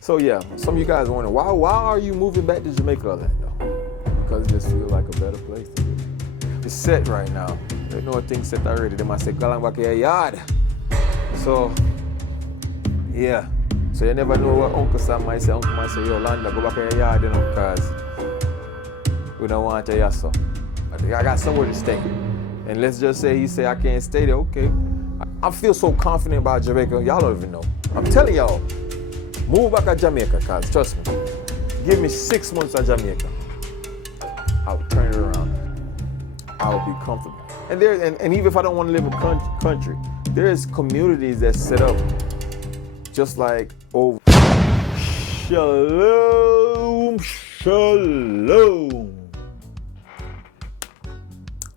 So yeah, some of you guys are wondering, why are you moving back to Jamaica, Lando? Because it just feels like a better place to be. It's set right now. There's no thing set already. They might say, "Galang back your yard." So yeah. So you never know what Uncle Sam might say. Uncle might say, "Yo, Lando, go back in your yard, because we don't want you here, so I got somewhere to stay." And let's just say he say I can't stay there. Okay. I feel so confident about Jamaica. Y'all don't even know. I'm telling y'all, move back to Jamaica, cause trust me, give me 6 months of Jamaica, I'll turn it around. I'll be comfortable. And even if I don't want to live in country, there's communities that set up just like over. Shalom, shalom.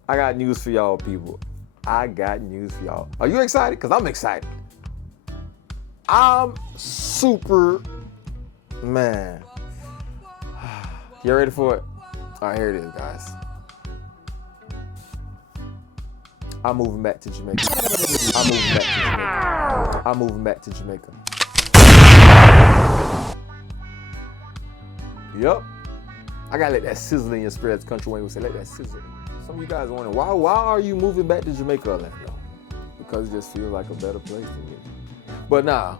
I got news for y'all, people. I got news for y'all. Are you excited? Because I'm excited. I'm super, man. You ready for it? All right, here it is, guys. I'm moving back to Jamaica. I'm moving back to Jamaica. I'm moving back to Jamaica. Yup. I gotta let that sizzle in your spirit. Country Wayne would say, let that sizzle. Some of you guys are wondering, why are you moving back to Jamaica, Lando? Because it just feels like a better place to me. But nah,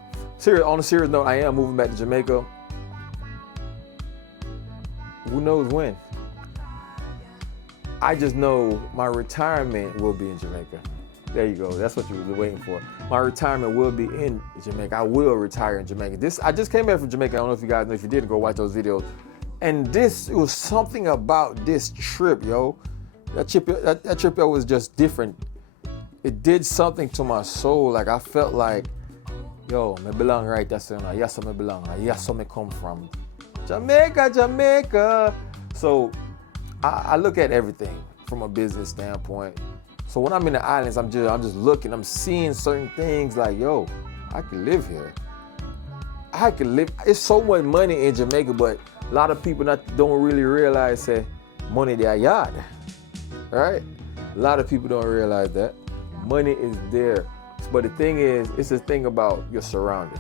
on a serious note, I am moving back to Jamaica. Who knows when? I just know my retirement will be in Jamaica. There you go. That's what you were waiting for. My retirement will be in Jamaica. I will retire in Jamaica. I just came back from Jamaica. I don't know if you guys know. If you didn't, go watch those videos. And it was something about this trip, yo. That trip was just different. It did something to my soul. Like I felt like, yo, me belong right there. So yes, I belong. Yes, I come from. Jamaica, Jamaica. So I look at everything from a business standpoint. So when I'm in the islands, I'm just looking, I'm seeing certain things like, yo, I can live here. I can live. It's so much money in Jamaica, but a lot of people don't really realize, say, money their yard, right? A lot of people don't realize that. Money is there. But the thing is, it's a thing about your surrounding,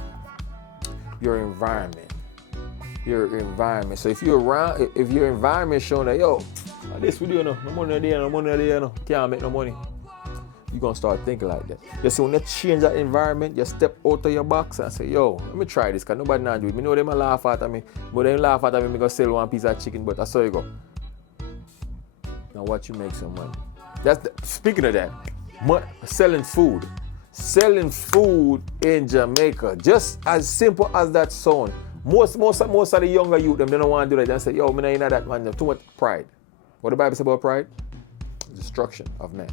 your environment. Your environment. So if your environment showing that, yo, this we do no money there, no can't make no money, you're gonna start thinking like that. Just when you change that environment, you step out of your box and say, yo, let me try this, because nobody not do it. I know they might laugh at me, but they laugh at me, I'm gonna sell one piece of chicken, but that's how you go. Now watch you make some money. Speaking of that, selling food in Jamaica, just as simple as that sound. Most of the younger youth, they don't want to do that. They say, yo, me not that, man. Too much pride. What the Bible says about pride? Destruction of man.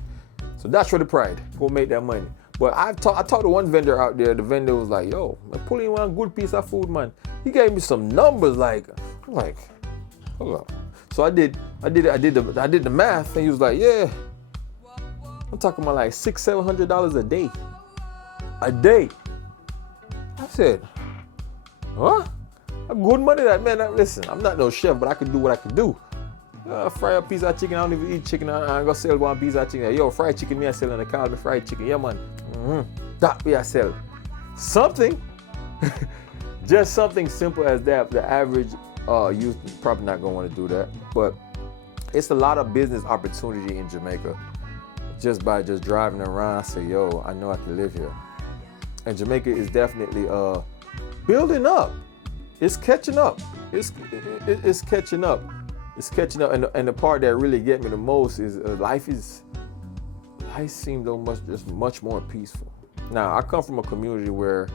So that's for the pride. Go make that money. But I talked to one vendor out there. The vendor was like, yo, I'm pulling one good piece of food, man. He gave me some numbers I'm like, hold up. So I did the math, and he was like, yeah, I'm talking about like $600-700 a day. A day. I said, huh? Good money that, man. Listen, I'm not no chef, but I can do what I can do. Fry a piece of chicken. I don't even eat chicken. I'm gonna sell one piece of chicken. Yo, fried chicken, me I sell, and they call me fried chicken. Yeah, man. That me I sell. Something, just something simple as that. The average youth probably not gonna want to do that, but it's a lot of business opportunity in Jamaica. Just by driving around, I say, yo, I know I can live here. And Jamaica is definitely building up. It's catching up. It's catching up. It's catching up. And the part that really get me the most is life seems much more peaceful. Now, I come from a community where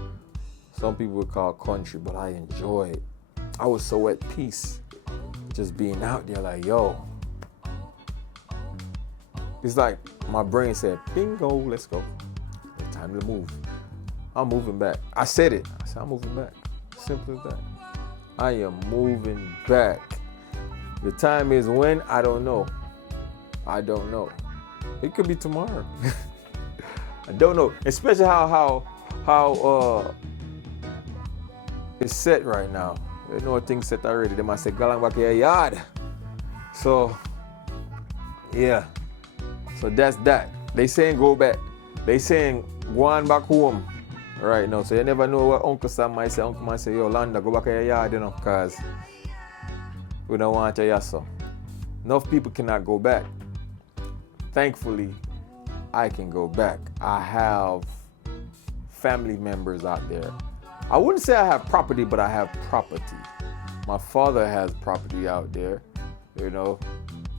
some people would call country, but I enjoy it. I was so at peace just being out there like, yo. It's like my brain said, bingo, let's go. It's time to move. I'm moving back. I said it. I said, I'm moving back. Simple as that. I am moving back. The time is when? I don't know. It could be tomorrow. I don't know. Especially how it's set right now. There's no things set already. They might say, galang back your yard. So, yeah. So that's that. They saying go back. They saying go on back home. right now. So you never know what Uncle Sam might say. Uncle might say, yo, Lando, go back to your yard, you know, because we don't want you here, so. Enough people cannot go back. Thankfully, I can go back. I have family members out there. I wouldn't say I have property, but I have property. My father has property out there, you know.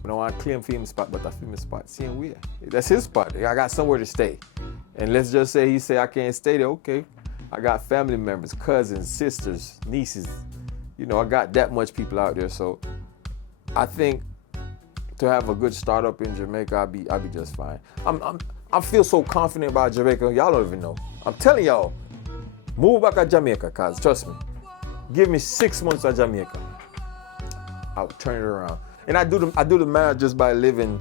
I don't want to claim film spot, but a film spot, same way. That's his spot. I got somewhere to stay. And let's just say he say I can't stay there, okay. I got family members, cousins, sisters, nieces. You know, I got that much people out there. So I think to have a good startup in Jamaica, I'll be just fine. I feel so confident about Jamaica, y'all don't even know. I'm telling y'all, move back to Jamaica, cause trust me, give me 6 months of Jamaica, I'll turn it around. And I do the math just by living,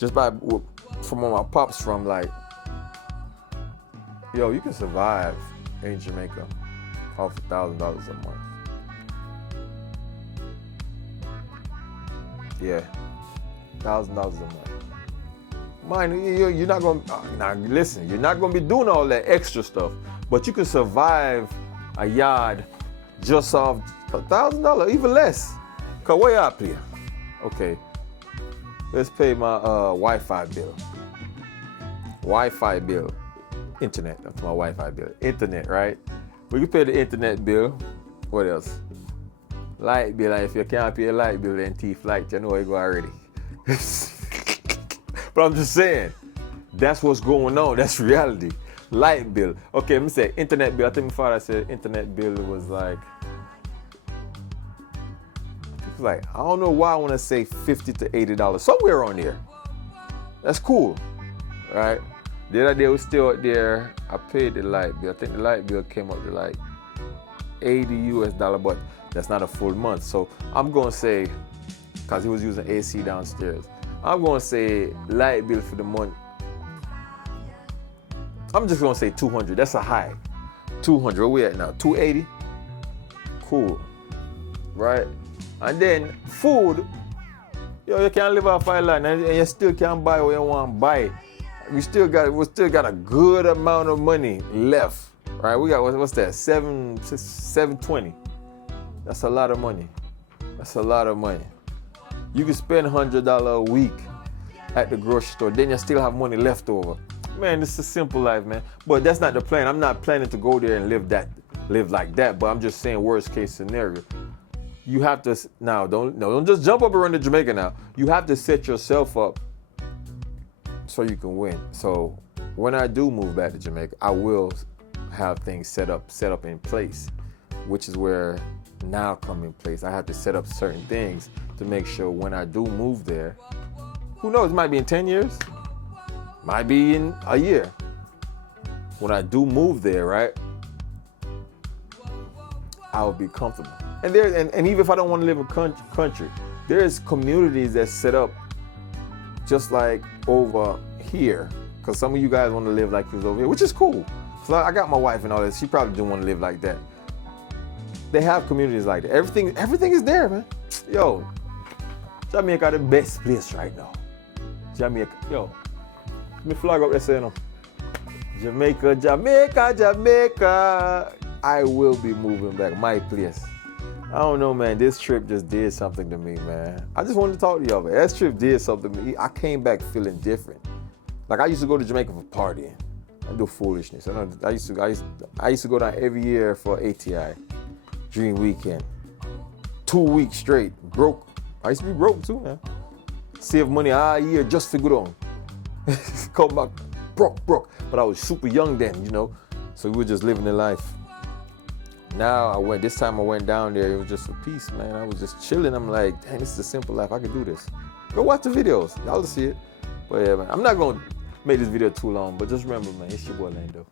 from where my pops from, like, yo, you can survive in Jamaica off $1,000 a month. Yeah, $1,000 a month. Mind, you're not gonna, now listen, you're not gonna be doing all that extra stuff, but you can survive a yard just off $1,000, even less. Cause where y'all play? Okay, let's pay my Wi-Fi bill. Wi-Fi bill, internet, that's my Wi-Fi bill. Internet, right? We can pay the internet bill. What else? Light bill, and if you can't pay a light bill, then thief light, you know where you go already. But I'm just saying, that's what's going on. That's reality. Light bill. Okay, let me say internet bill. I think my father said internet bill was like, I don't know why I want to say $50 to $80, somewhere on there. That's cool, right? The other day was still out there. I paid the light bill. I think the light bill came up to like $80, but that's not a full month. So I'm gonna say, cause he was using AC downstairs, I'm gonna say light bill for the month. I'm just gonna say 200. That's a high. 200. Where we at now? 280. Cool, right? And then food. Yo, you can't live off island, and you still can't buy what you want to buy. We still got a good amount of money left, right? We got what's that? 720. That's a lot of money. That's a lot of money. You can spend $100 a week at the grocery store, then you still have money left over. Man, this is a simple life, man. But that's not the plan. I'm not planning to go there and live like that. But I'm just saying, worst case scenario. You have to now don't just jump up and run to Jamaica now. You have to set yourself up so you can win. So when I do move back to Jamaica, I will have things set up in place, which is where now come in place. I have to set up certain things to make sure when I do move there, who knows, it might be in 10 years, might be in a year. When I do move there, right, I will be comfortable. And even if I don't want to live in country, there's communities that set up just like over here. Because some of you guys want to live like you was over here, which is cool. So I got my wife and all this. She probably didn't want to live like that. They have communities like that. Everything is there, man. Yo, Jamaica the best place right now. Jamaica, yo. Let me flag up there saying, no. Jamaica. I will be moving back. My place. I don't know, man. This trip just did something to me, man. I just wanted to talk to y'all, man. That trip did something to me. I came back feeling different. Like, I used to go to Jamaica for partying. I do foolishness. I used to go down every year for ATI, Dream Weekend. 2 weeks straight, broke. I used to be broke too, man. Save money all year just to go down. Come back, broke. But I was super young then, you know. So we were just living the life. Now this time I went down there, it was just for peace, man. I was just chilling. I'm like, dang, this is a simple life. I can do this. Go watch the videos. Y'all will see it. But yeah, man, I'm not going to make this video too long, but just remember, man, it's your boy Lando.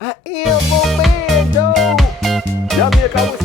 I am a man, though. Jamaica,